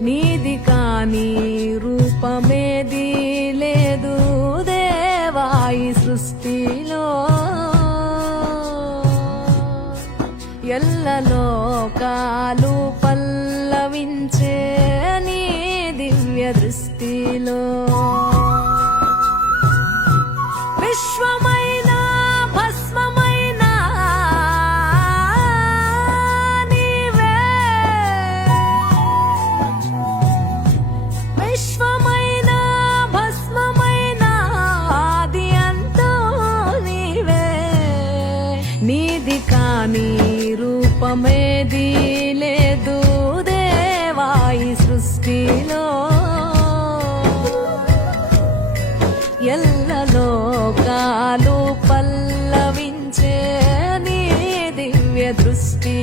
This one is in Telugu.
నీది కాని రూపమేది లేదు దేవాయి సృష్టిలో. ఎల్లలోకాలు పల్లవించే నీ దివ్య దృష్టిలో. విశ్వమై నీది కానీ రూపమేది లేదు దేవాయి సృష్టిలో. ఎల్లలోకాలు పల్లవించే నీ దివ్య దృష్టి